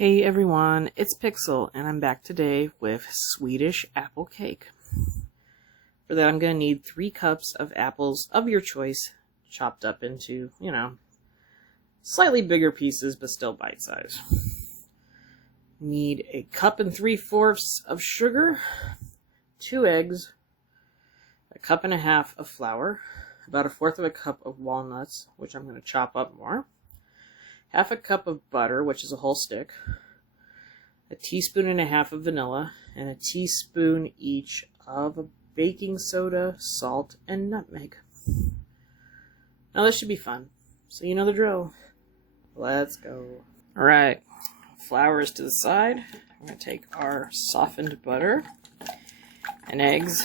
Hey everyone, it's Pixel, and I'm back today with Swedish apple cake. For that, I'm going to need 3 cups of apples of your choice, chopped up into, slightly bigger pieces, but still bite-sized. Need a 1 3/4 of sugar, 2 eggs, 1.5 cups of flour, about 1/4 cup of walnuts, which I'm going to chop up more, 1/2 cup of butter, which is a whole stick, 1.5 teaspoons of vanilla, and 1 teaspoon each of baking soda, salt, and nutmeg. Now this should be fun, so you know the drill. Let's go. Alright, flour is to the side. I'm going to take our softened butter and eggs,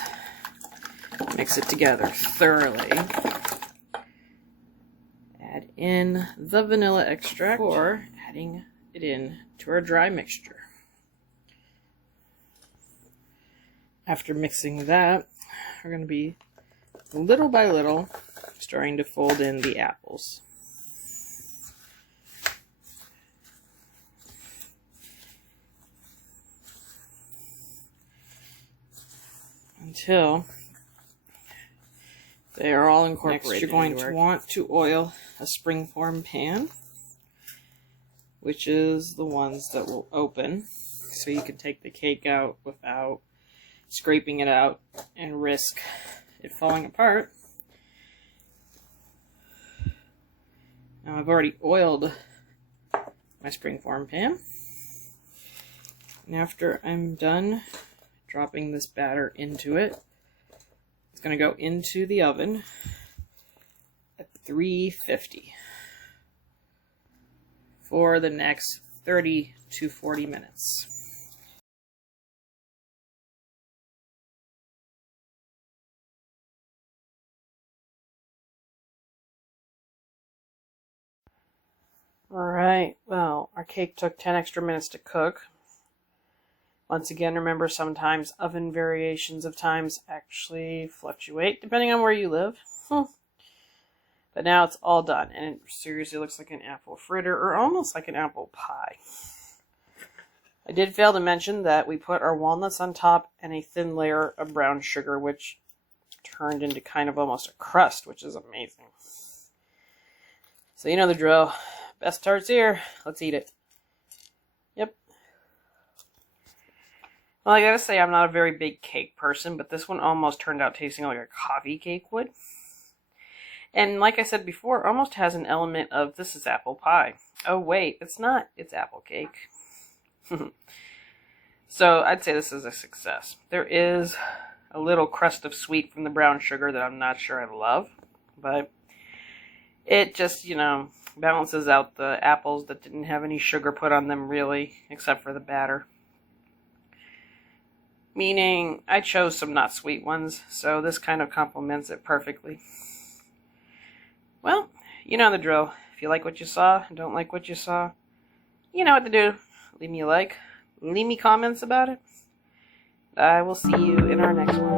mix it together thoroughly. Add in the vanilla extract before adding it in to our dry mixture. After mixing that, we're going to be little by little starting to fold in the apples. Until they are all incorporated. Next, you're going to want to oil a springform pan, which is the ones that will open, so you can take the cake out without scraping it out and risk it falling apart. Now I've already oiled my springform pan, and after I'm done dropping this batter into it, it's going to go into the oven at 350 for the next 30 to 40 minutes. Alright, well, our cake took 10 extra minutes to cook. Once again, remember, sometimes oven variations of times actually fluctuate depending on where you live. But now it's all done, and it seriously looks like an apple fritter, or almost like an apple pie. I did fail to mention that we put our walnuts on top and a thin layer of brown sugar, which turned into kind of almost a crust, which is amazing. So you know the drill. Best tarts here. Let's eat it. Yep. Well, I gotta say, I'm not a very big cake person, but this one almost turned out tasting like a coffee cake would. And like I said before, almost has an element of, this is apple pie. Oh wait, it's not. It's apple cake. So I'd say this is a success. There is a little crust of sweet from the brown sugar that I'm not sure I love, but it just, balances out the apples that didn't have any sugar put on them really, except for the batter. Meaning, I chose some not sweet ones, so this kind of complements it perfectly. Well, you know the drill. If you like what you saw and don't like what you saw, you know what to do. Leave me a like. Leave me comments about it. I will see you in our next one.